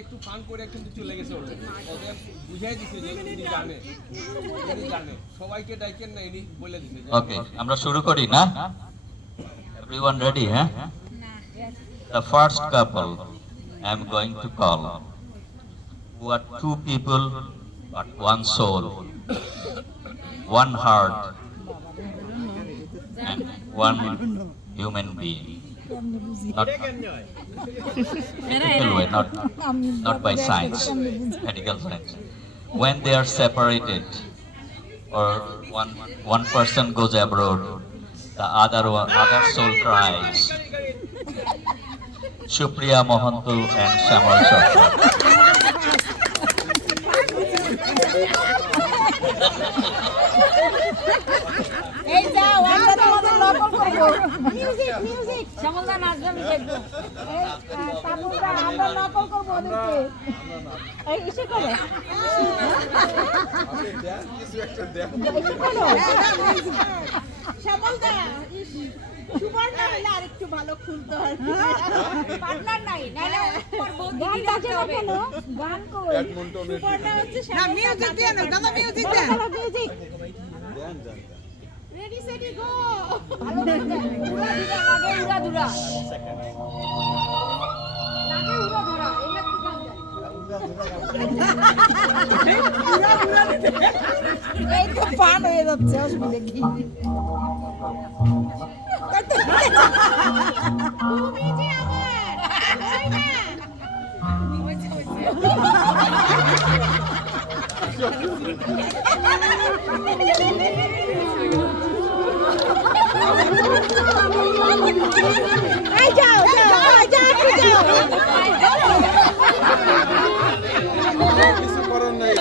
একটু ফান করে কিন্তু চলে গেছে ওদের বুঝাই দিছে যে উনি জানে সবাইকে ডাকেন না ইনি বলে দিছে। ওকে, আমরা শুরু করি না? Everyone ready, huh? The first couple I'm going to call, who are two people but one soul, one heart, and one human being. Not medical way, not by science, medical science. When they are separated, or one person goes abroad, the other soul cries. Supriya Mohantu and Shamal Sarkar. এই যাও, আমরা তোমাদের নকল করব। Music Shyamalda নাচবে, আমি দেখব। এই তাবুদা, আমরা নকল করব ওদেরকে। এই ইসে করো, কিছু একটা দেখো, ইসে করো শ্যামলদা। সুবর্ণা হলে আরেকটু ভালো খুলতে হয়, পার্টনার নাই, নাইলে গান বাজে না কেন? গান কই? সুবর্ণা হচ্ছে না, মিউজিক দেন না, দাদা মিউজিক দেন, মিউজিক দেন দেন। Ready, set, go! ভালো গান গান, উড়া দিবা, লাগে উড়া দুরা, লাগে উড়া দুরা, এলা কি গান গায়? উড়া দুরা দিতে এই তো পান হয়ে যাচ্ছে, অসুবিধা কি? তুমি যে আমার ওই না এই যাও যাও যাও কিছু করার নাই।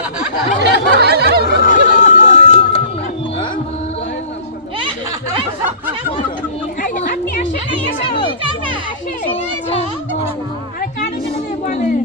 আপনি আসেন, এসে যাও না, আসেন, আরে কানে কানে বলেন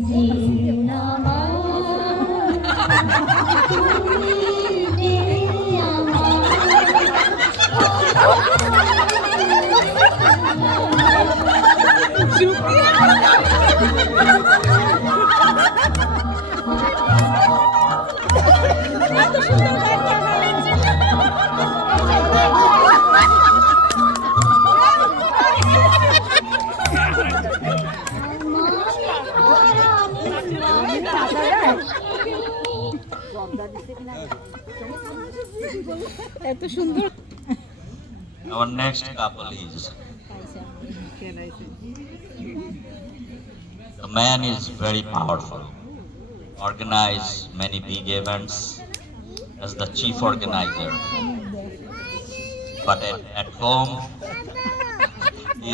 এত সুন্দর। Our next couple is, the man is very powerful, organize many big events as the chief organizer, but at home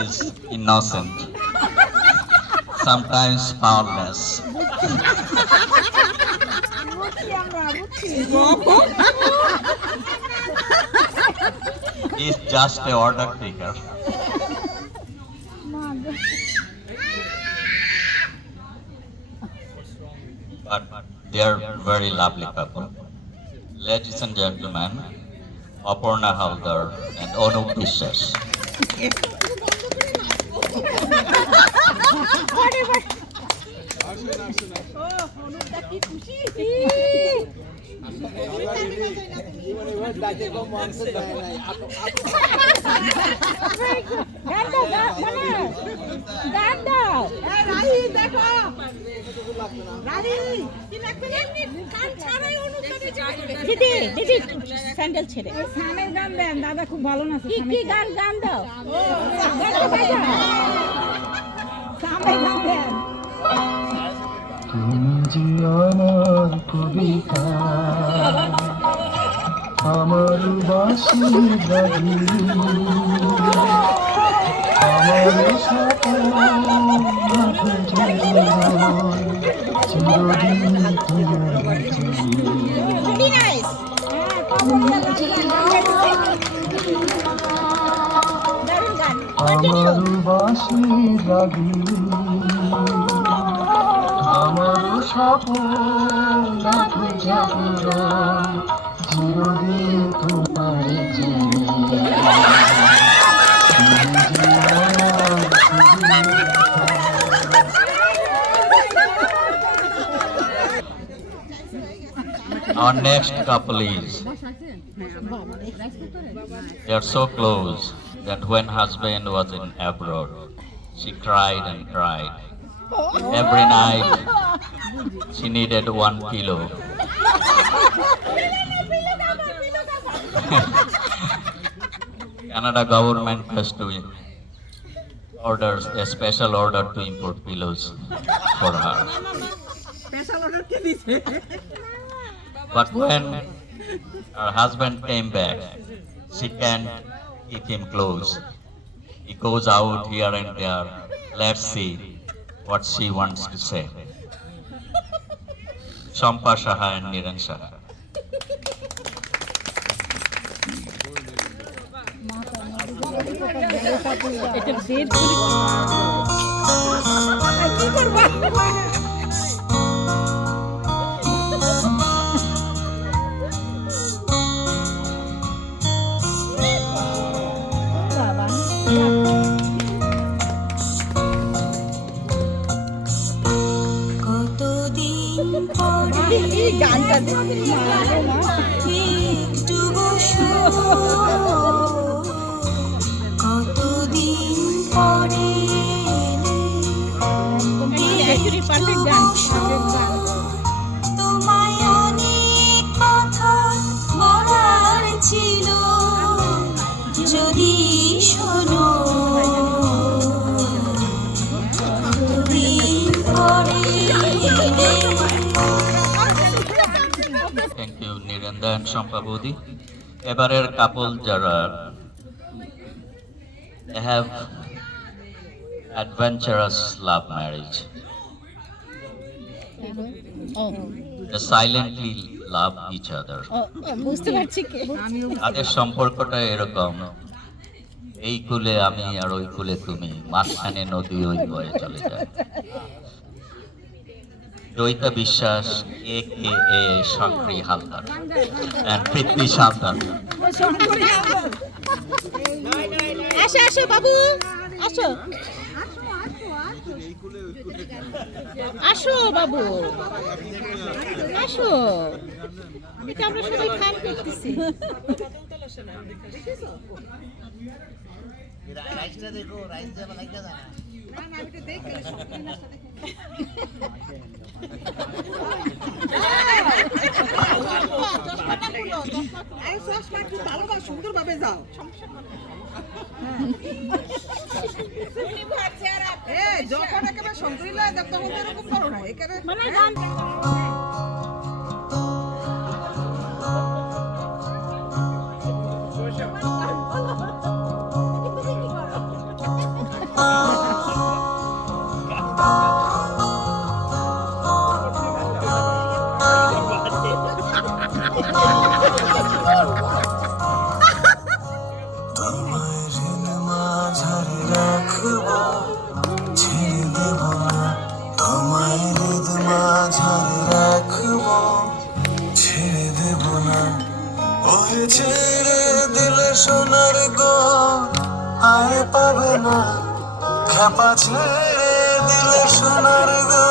is innocent, sometimes powerless. He is just a order taker. But they are very lovely couple. Ladies and gentlemen, Aparna Haldar and Anup বিশ্বাস. Sandal ছেড়ে সানের গান দেন, দাদা খুব ভালো নাচে। কি গান গান দাও, সামনে গান দেন। তুমি যে আমার কবিতা, আমার বাসি গাড়ি, আমার সাথে চিরদিন আমার বাসি লাগি, আমার সকল জাগরণ চিরদিন তোমার জীবন। Our next couple is, they are so close that when husband was in abroad, she cried and cried. Every night, she needed one pillow. Canada government has to orders a special order to import pillows for her. But when her husband came back, she can't keep him close. He goes out here and there. Let's see what she wants to say. Shampa Saha and Niran Saha. কতদিন পরে গানটা একটু বসো কতদিন পরে perfect গান তোমায় অনেক কথা বলার ছিল যদি শোনো কতদিন পরে Thank you, Niranda and Shampa Bodhi. এবারের couple যারা, they have adventurous love marriage. They silently love each other. বুঝতে পারছি কি তাদের সম্পর্কটা এরকম, এই কুলে আমি আর ওই কুলে তুমি, মাঝখানে নদী ওই বয়ে চলে যায়। জয়িতা বিশ্বাস, AKA শঙ্করী হালদার and প্রীতি সান্তান। আসো আসো বাবু আসো আসো বাবু আসো, এটা আমরা সবাই খান করতেছি। সুন্দর ভাবে যাও যখন একেবারে সন্তুলি লাগে তখন তো এরকম করো না এখানে মানে গান ছেড়ে দিলে সোনার গো আর পাবে না, খেপা ছেড়ে দিলে সোনার গো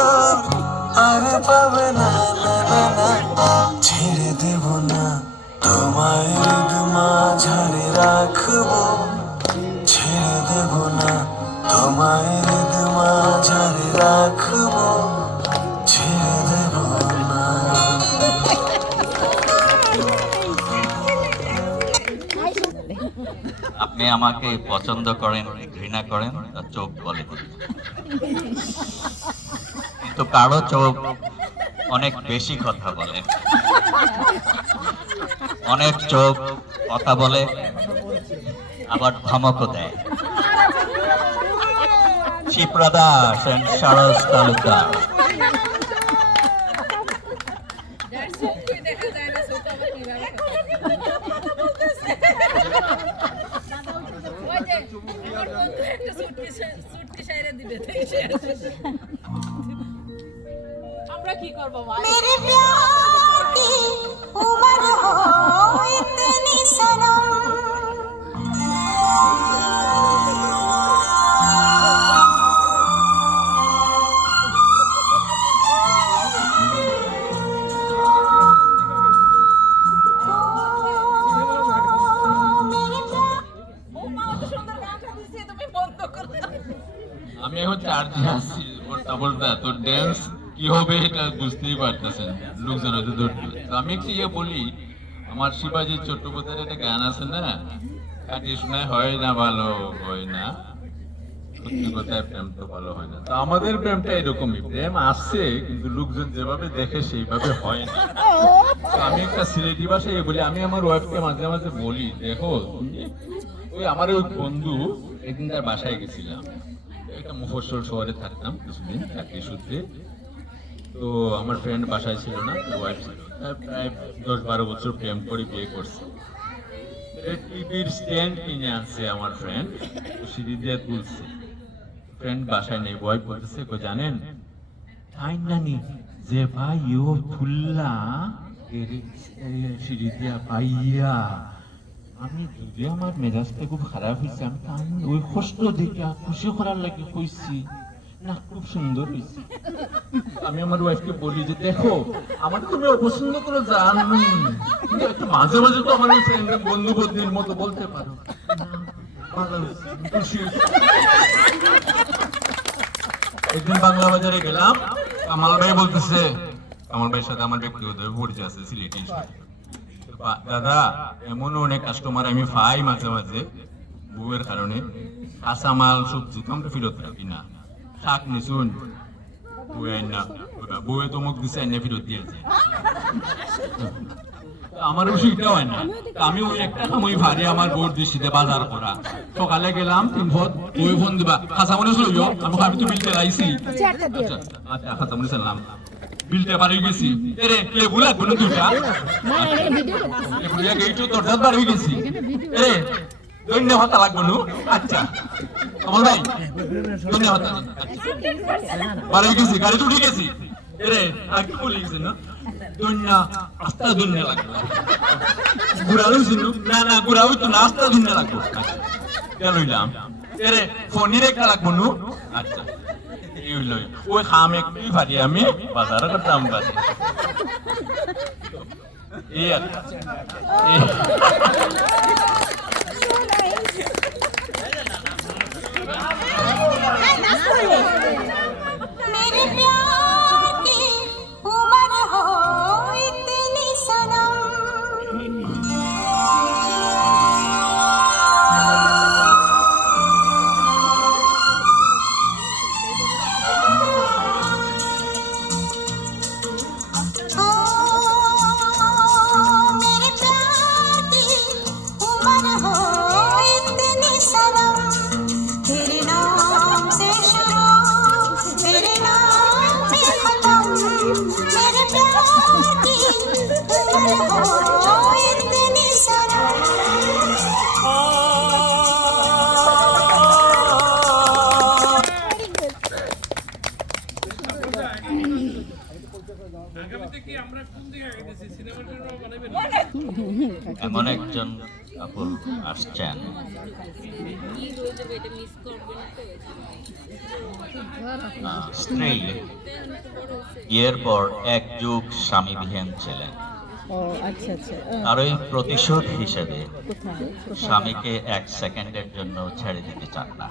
আর পাবে না, না না না ছেড়ে দেব না তোমায় হৃদ মাঝারে রাখবো, ছেড়ে দেব না তোমায় হৃদ মাঝারে রাখবো, ছেড়ে দেব না। আপনি আমাকে পছন্দ করেন ঘৃণা করেন, তার চোখ বলে, কিন্তু কারো চোখ অনেক বেশি কথা বলে, অনেক চোখ কথা বলে আবার ধমকও দেয়। শিপ্রা দাস and সারস তালুকদার। আমরা কি করব ভাই? मेरे प्यार की उम्र हो इतनी सनम হাসি বলতে বলতে এত ড্যান্স কি হবে এটা বুঝতেই পারতেছেন, লোকজন হয়তো ধরবে। তো আমি একটু বলি, আমার শিবাজি চট্টোপাধ্যায়ের একটা গান আছে না, কাটি শোনায় হয় না ভালো হয় না, সত্যি কথায় প্রেম তো ভালো হয় না। তো আমাদের প্রেমটা এরকমই, প্রেম আছে কিন্তু লোকজন যেভাবে দেখে সেইভাবে হয় না। তো আমি একটা সিলেটি ভাষায় বলি, আমি আমার ওয়াইফকে মাঝে মাঝে বলি, দেখো তুমি ওই আমার ওই বন্ধু একদিন তার বাসায় গেছিলাম, একটা মফস্বল শহরে থাকতাম কিছুদিন চাকরি সূত্রে। তো আমার ফ্রেন্ড বাসায় ছিল না, তার ওয়াইফ ছিল, তার প্রায় 10-12 বছর প্রেম করে বিয়ে করছে। টিভির স্ট্যান্ড কিনে আনছে আমার ফ্রেন্ড, সিঁড়ি দিয়ে তুলছে। ফ্রেন্ড বাসায় নেই, ওয়াইফ বলতেছে জানেন তাই নানি যে ভাই ও ফুল্লা সিঁড়ি দিয়া পাইয়া, আমি যদি আমার মেজাজটা খুব খারাপ হয়েছে, আমি ওই কষ্ট দেখে খুশি করার লাগে কইছি না, খুব সুন্দর হয়েছে। আমি আমার ওয়াইফকে বলি যে দেখো আমার তুমি অপছন্দ করে জানি, কিন্তু একটু মাঝে মাঝে তো আমার ফ্রেন্ডের বন্ধু বন্ধুর মতো বলতে পারো না, ভালো হয়েছে, খুশি হয়েছে। একদিন বাংলা বাজারে গেলাম, কামাল ভাই বলতেছে, কামাল ভাইয়ের সাথে আমার ব্যক্তিগত পরিচয় আছে সিলেটি। দাদা এমন অনেক কাস্টমার আমি পাই মাঝে মাঝে বউয়ের কারণে, কাঁচা মাল সবজি তো আমরা ফেরত রাখি না, শাক নিশুন বউয়ে না, বউয়ে তো মুখ দিছে এনে ফেরত দিয়েছে। আমার অসুবিধা হয় না, আমি ওই একটা সময় ভারি আমার বউর দৃষ্টিতে বাজার করা। সকালে গেলাম 3 ফোন, ওই ফোন দিবা খাসা মনে শুনলো, আমি তো বিলতে লাইছি। আচ্ছা খাসা মনে শুনলাম বিলতে বাড়ি গেছি, এরে লেবু লাগবে না দুটা, এইটু দরজা বাড়ি গেছি, এরে ধন্যবাদ লাগবে নু। আচ্ছা আমার ভাই ধন্যবাদ, বাড়ি গেছি, গাড়ি তো উঠে গেছি, এরে আর কি বলে গেছি না দুনিয়া আস্তা দুনিয়া লাগবে, ঘুরা লইছি না, না ঘুরা হইতো না, আস্তা দুনিয়া লাগবে। কেন লইলাম, এরে ফোনের একটা লাগবো নু। আচ্ছা ওই খাম একটু ভারি আমি বাজারে করতাম বাজে मेरे प्यार की उम्र हो इतनी सनम, मेरे प्यार की उम्र हो इतनी सनम, तेरे नाम से शुरू तेरे नाम पे खत्म, मेरे प्यार की उम्र हो इतनी सनम। এমন একজন কাপল আসছেন, স্ত্রী বিয়ের পর 1 যুগ স্বামীবিহীন ছিলেন। তারই প্রতিশোধ হিসেবে স্বামীকে 1 সেকেন্ডের জন্য ছেড়ে দিতে চান না।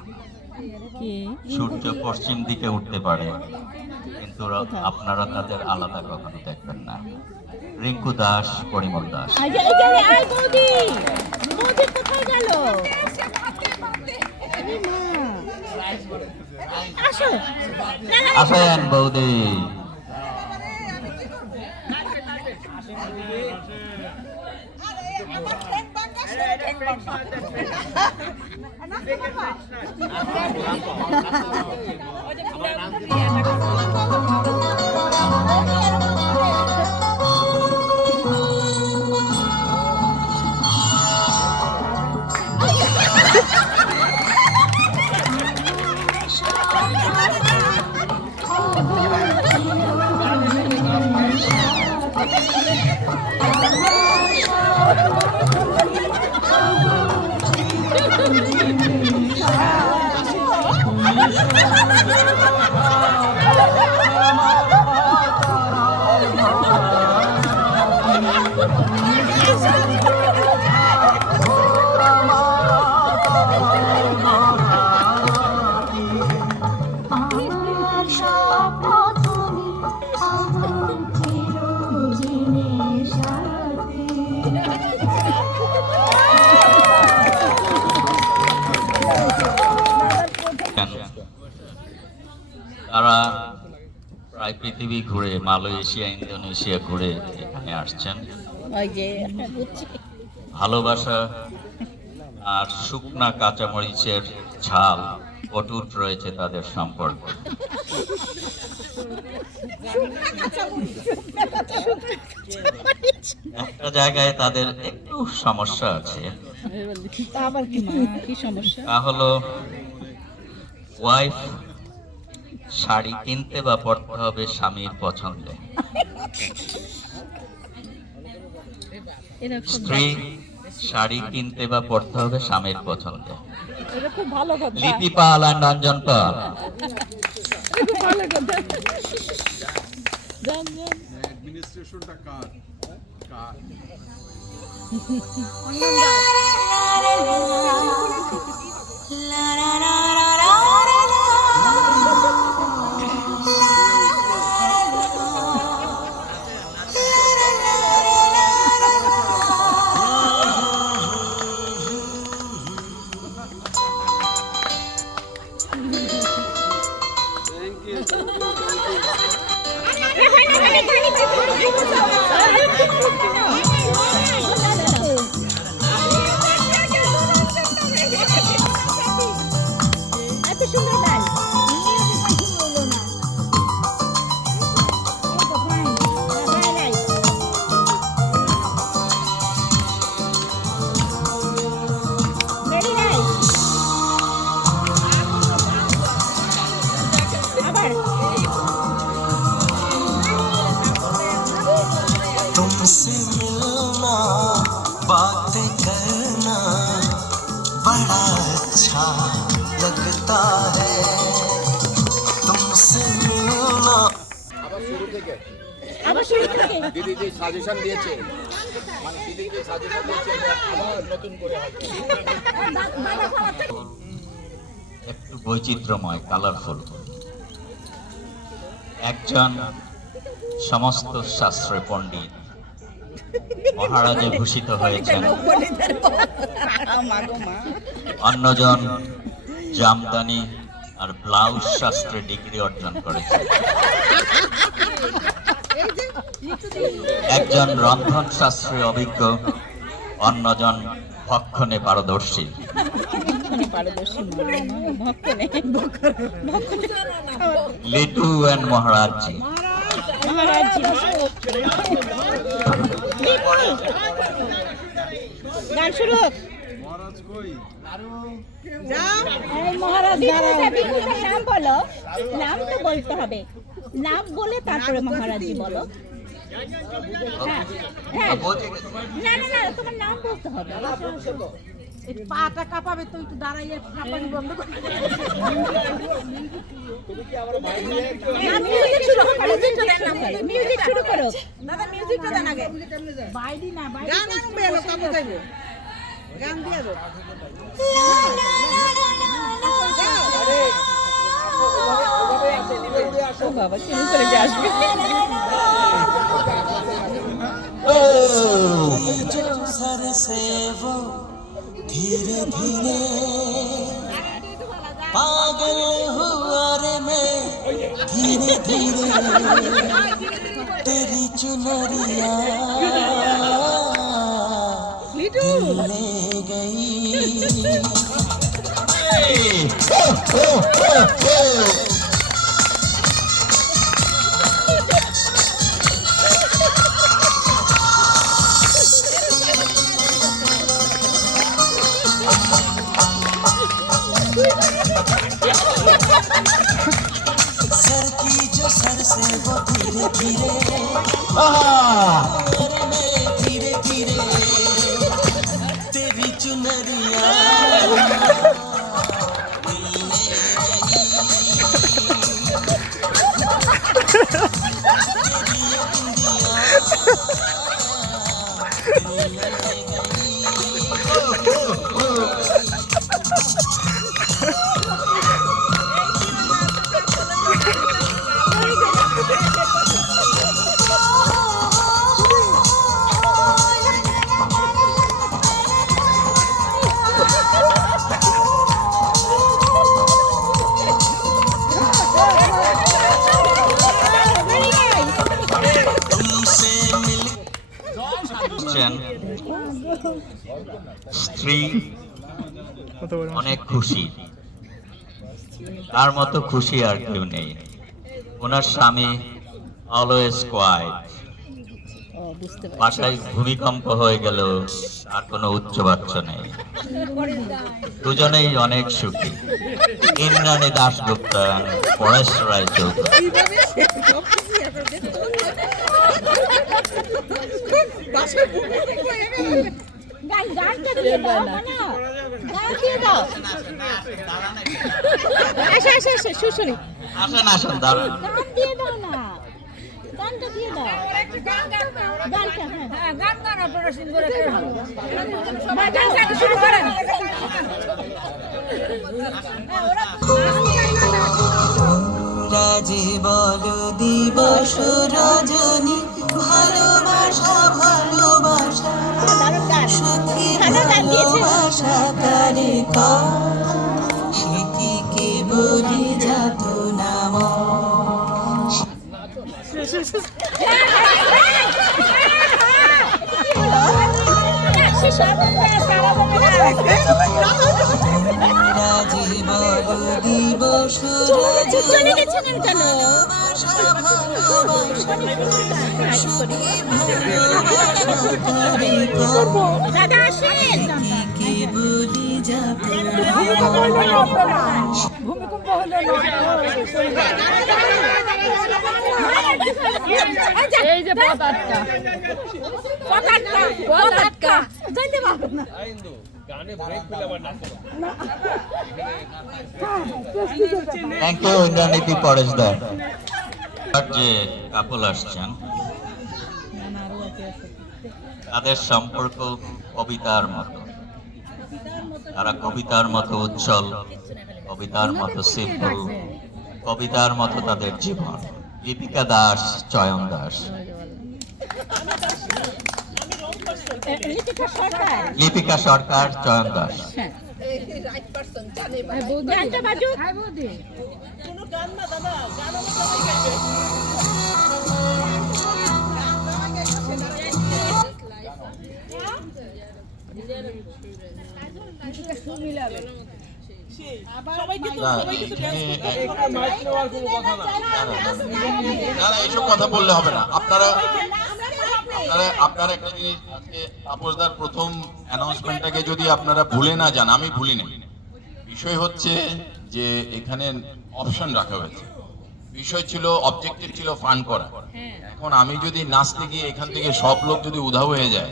সূর্য পশ্চিম দিকে উঠতে পারে, কিন্তু আপনারা তাদের আলাদা কখনো দেখবেন না। রিঙ্কু দাস, পরিমল দাস। আসেন বৌদি। তুমি আমার চিরদিনের সাথী তারা প্রায় পৃথিবী ঘুরে, মালয়েশিয়া, ইন্দোনেশিয়া ঘুরে এখানে আসছেন। ভালোবাসা আর শুকনা কাঁচামরিচের ঝাল অটুট রয়েছে তাদের সম্পর্ক। একটা জায়গায় তাদের একটু সমস্যা আছে, তা হলো ওয়াইফ শাড়ি কিনতে বা পরতে হবে স্বামীর পছন্দে, স্ত্রী শাড়ি কিনতে বা পরতে হবে স্বামীর পছন্দে। লিপি পাল আর অঞ্জন পাল। অ্যাডমিনিস্ট্রেশনটা কার কার तुमसे मिलना बातें करना बड़ा अच्छा लगता है तुमसे मिलना। আবার শুরু থেকে দিদি যে সাজেশন দিয়েছে, মানে দিদি যে সাজেশন দিয়েছে এটা আবার নতুন করে হবে। একটু বৈচিত্র্যময়, কালারফুল। একজন সমস্ত শাস্ত্রে পণ্ডিত, মহারাজে ভূষিত হয়েছেন, অন্যজন জামদানি আর ব্লাউজ শাস্ত্রে ডিগ্রি অর্জন করেছেন, একজন রন্ধন শাস্ত্রে অভিজ্ঞ, অন্যজন ভক্ষণে পারদর্শী। লিটু এন্ড মহারাজজি। গান শুরু হোক। মহারাজ নাম বলো, নাম তো বলতে হবে, নাম বলে তারপরে মহারাজজি বলো। হ্যাঁ হ্যাঁ, না না না, তোমার নাম বলতে হবে। পাটা কাঁপাবে তো একটু দাঁড়াইয়ে কাঁপানি বন্ধ করে মিউজিক শুরু করো। দাদা মিউজিকটা দেন আগে। বাইরে না, বাইরে গান আনবে এলো কাবু যাইবো, গান দিয়ে দাও। বাবা শুরু করে যে আসবে। जो सर से वो धीरे धीरे पागल हुआ रे मैं धीरे धीरे तेरी चुनरिया दिल ले गई। सर की जो सर से वो धीरे धीरे में धीरे धीरे तेरी चुनरिया স্ত্রী অনেক খুশি, তার মতো খুশি আর কেউ নেই। ওনার স্বামী অলওয়েজ কোয়াইট, বাসায় ভূমিকম্প হয়ে গেল আর কোনো উচ্চবাচ্য নেই। দুজনেই অনেক সুখী। ইন্দ্রাণী দাশগুপ্তা, পরেশ রায় চৌধুরী। গানটা দিয়ে দাও না, গান দিয়ে দাও। আসো আসো আসো শুশুনি, আসেন আসেন, দাঁড়ান। গান দিয়ে দাও না, গানটা দিয়ে দাও। গানটা হ্যাঁ গান গান আপনারা সুন্দর করে সবাই গান গান শুরু করেন। রাজে বলো দিবস রজনী, ভালোবাসা ভালোবাসা সখী ভালোবাসা কারে সে কি কে বলি যাত নাম। রাজে বলো দিবস রজনী, ভালোবাসা ভালোবাসা সখী ভালোবাসা কারে দাদা আসেন। কে বলি যাত ভূমিকম্প হলো এই যে পতাকা পতাকা পতাকা জানতে পারবো না। আইন্দু গানে ব্রেক পেলে আবার নাচো। থ্যাংক ইউ ইন্দ্রানীতি পরেশ দা। আর যে কাপল আসছেন তাদের সম্পর্ক কবিতার মতো, তারা কবিতার মতো উজ্জ্বল, কবিতার মতো সিম্পল, কবিতার মতো তাদের জীবন। লিপিকা দাস, চয়ন দাস। লিপিকা সরকার, চয়ন দাস। গানটা বাজুক। মাইক নেওয়ার কোনো কথা না। না এইসব কথা বললে হবে না। আপনারা একটা জিনিস, আজকে তাপসদার প্রথম অ্যানাউন্সমেন্টটাকে যদি আপনারা ভুলে না যান, আমি ভুলি না। বিষয় হচ্ছে যে এখানে অপশন রাখা হয়েছে। বিষয় ছিল, অবজেক্টিভ ছিল ফান করা। এখন আমি যদি নাচতে গিয়ে এখান থেকে সব লোক যদি উধাও হয়ে যায়,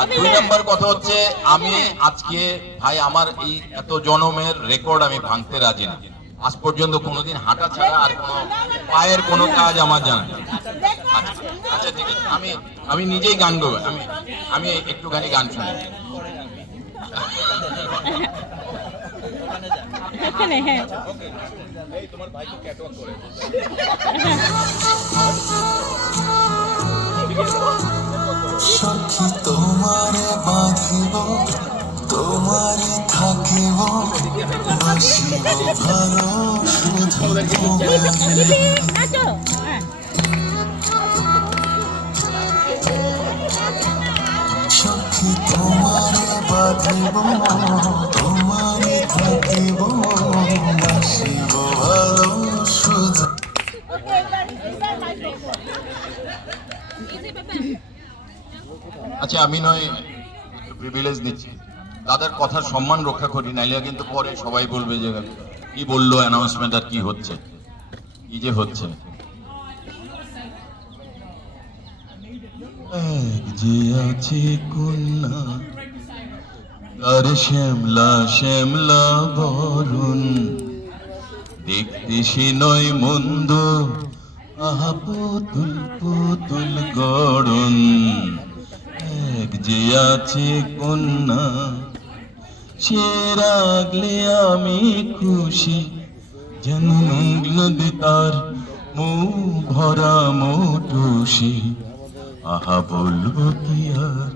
আর 2 নম্বর কথা হচ্ছে আমি আজকে ভাই আমার এই এত জনমের রেকর্ড আমি ভাঙতে রাজি না। আজ পর্যন্ত কোনোদিন হাঁটা ছাড়া আর কোনো পায়ের কোনো কাজ আমার জানা নেই। আচ্ছা ঠিক আছে, আমি নিজেই গান গাবো। আমি একটুখানি গান শুনি। এখানে হ্যাঁ এই তোমার ভাই তো ক্যাটওয়াক করে। সখী তোমারে বাঁধিব, তোমারে থাকিব, বাসিব ভালো শুধু তোমারে। নাচো হ্যাঁ। সখী তোমারে বাঁধিব, তোমারে থাকিব, বাসিব ভালো শুধু। আচ্ছা আমি নয় প্রিভিলেজ নিচ্ছি, দাদার কথার সম্মান রক্ষা করি, নাইলে কিন্তু পরে সবাই বলবে যে কি বললো অ্যানাউন্সমেন্ট আর কি হচ্ছে, কি যে হচ্ছে। এক যে আছে কন্যা, তার শ্যামলা শ্যামলা বরণ, দেখতে সে নয় মন্দ, আহা পুতুল পুতুল গড়ন। এক যে আছে কন্যা, সে রাগলে আমি খুশি, যেন নদী তার মুখ ভরা মোটুসি। আহা বলবো কি আর,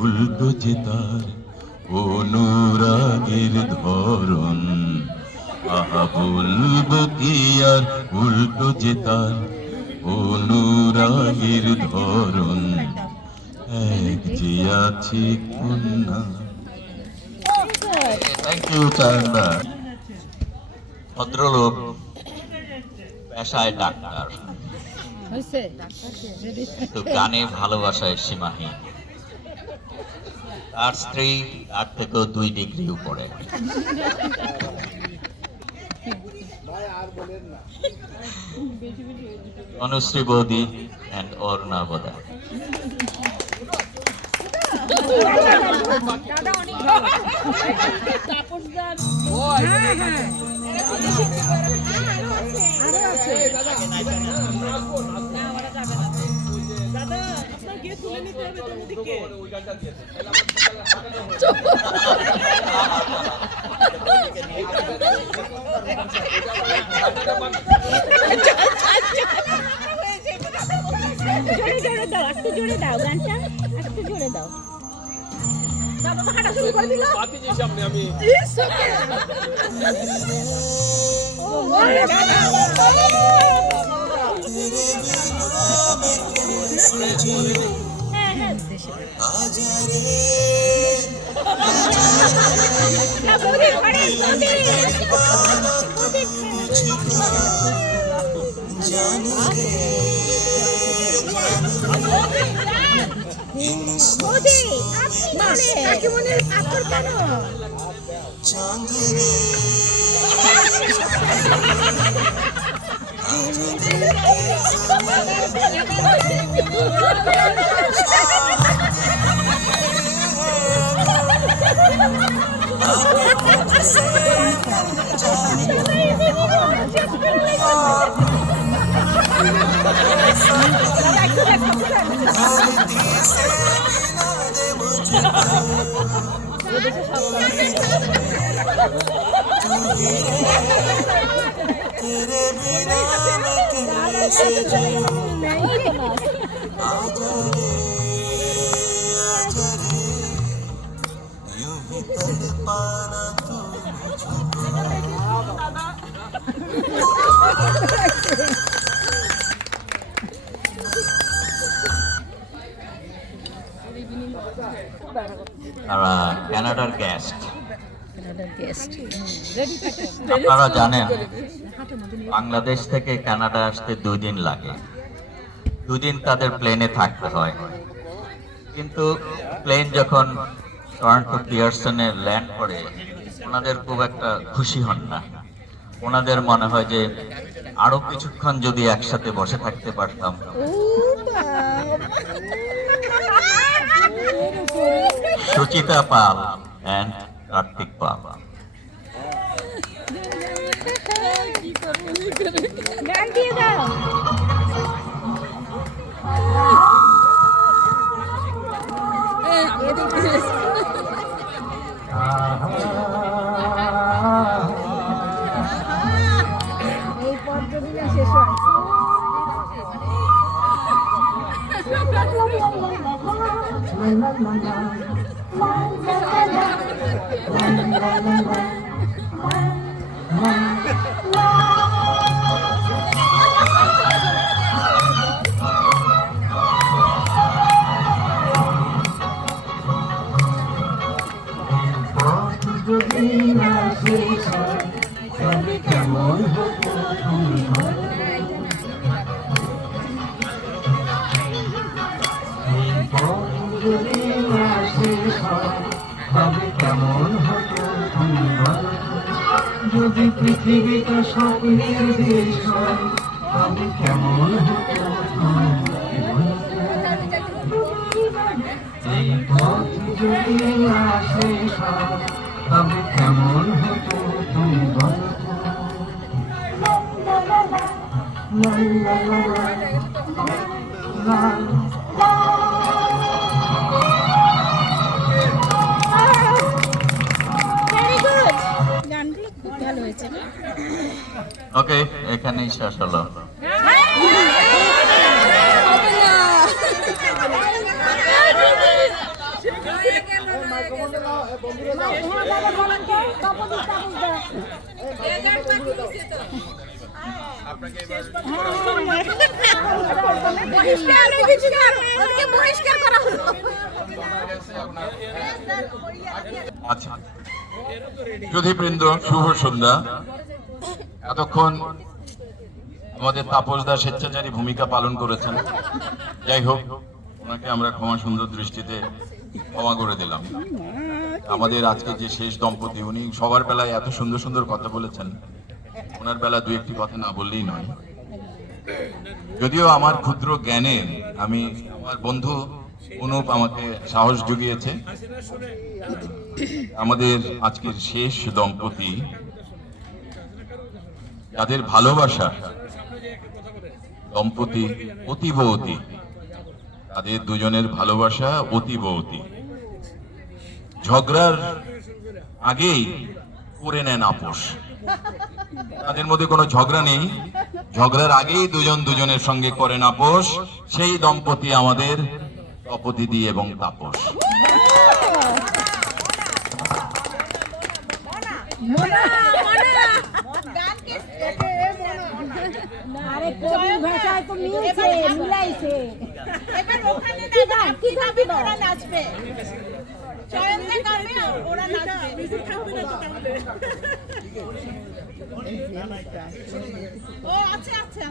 উল্টো যে তার অনুরাগের ধরন। আহা বলবো কি আর, উল্টো যে তার অনুরাগের ধরন। এক যে আছি কন্যা। থ্যাংক ইউ চান্দা। ভদ্রলোক পেশায় ডাক্তার, কিন্তু গানে ভালোবাসায় সীমাহীন। তার স্ত্রী তার থেকেও 2 ডিগ্রি উপরে। অনুশ্রী বৌদি and অরুণা বোদা। ওই গানটা দিয়েছে তাহলে আমার জোরে দাও, একটু জোরে দাও গানটা, একটু জোরে দাও। বাবা হাঁটা শুরু করে দিল। বাতিজির সামনে আমি তারা কানাডার গেস্ট। আপনারা জানেন বাংলাদেশ থেকে কানাডা আসতে 2 দিন লাগে। 2 দিন তাদের প্লেনে থাকতে হয়, কিন্তু প্লেন যখন টরন্টো পিয়ারসনে ল্যান্ড করে ওনাদের খুব একটা খুশি হন না। ওনাদের মনে হয় যে আরো কিছুক্ষণ যদি একসাথে বসে থাকতে পারতাম। সুচিতা পাল and কার্তিক পাল। গান দিয়ে দাও। এই পদ্ধতিটা শেষ হয়। যদি পৃথিবীটা স্বপ্নের দেশ হয় তবে কেমন হতো এই পথ যদি আসে তবে কেমন হতো তুমি বলো গানগুলো খুব ভালো হয়েছে না? ওকে, এখানেই শেষ হলো। আপনাকে এবার বহিষ্কার করা হলো। আচ্ছা সুধীবৃন্দ, শুভ সন্ধ্যা। এতক্ষণ আমাদের তাপসদা স্বেচ্ছাচারী ভূমিকা পালন করেছেন। যাই হোক, ওনাকে আমরা ক্ষমা সুন্দর দৃষ্টিতে ক্ষমা করে দিলাম। আমাদের আজকে যে শেষ দম্পতি, উনি সবার বেলায় এত সুন্দর সুন্দর কথা বলেছেন, ওনার বেলা দু একটি কথা না বললেই নয়। যদিও আমার ক্ষুদ্র জ্ঞানে আমি, আমার বন্ধু অনুপ আমাকে সাহস জুগিয়েছে। আমাদের আজকের শেষ দম্পতি, যাদের ভালোবাসা দম্পতি অতিবতী, তাদের দুজনের ভালোবাসা অতিবতী। ঝগড়ার আগেই করে নেন আপোষ। তাদের মধ্যে কোনো ঝগড়া নেই, ঝগড়ার আগেই দুজন দুজনের সঙ্গে করেন আপোষ। সেই দম্পতি আমাদের তপতিদি এবং তাপস। আরে কবির ভাষায় তো মিলছে, মিলাইছে। এবার ওখানে না কি গাবে ওরা নাচবে, জয়ন্তী গাবে ওরা নাচবে, মিউজিক থাকবে না তো তাহলে। ও আচ্ছা আচ্ছা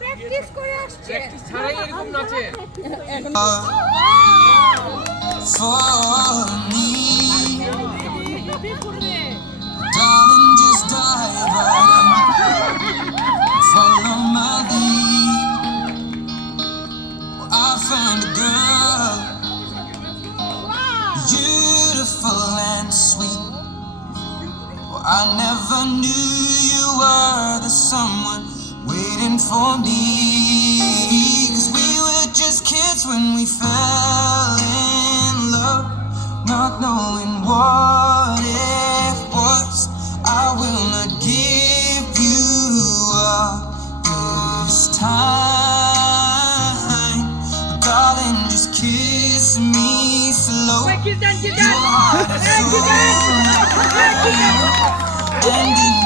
প্র্যাকটিস করে আসছে। ছাড়াই এরকম নাচে। For me, darling, just dive right in. Follow my lead. Well, I found a girl, beautiful and sweet. Well, I never knew you were the someone waiting for me. 'Cause we were just kids when we fell in love, not knowing what it was. I will not give you up this time, darling, just kiss me slow. Your heart is so and in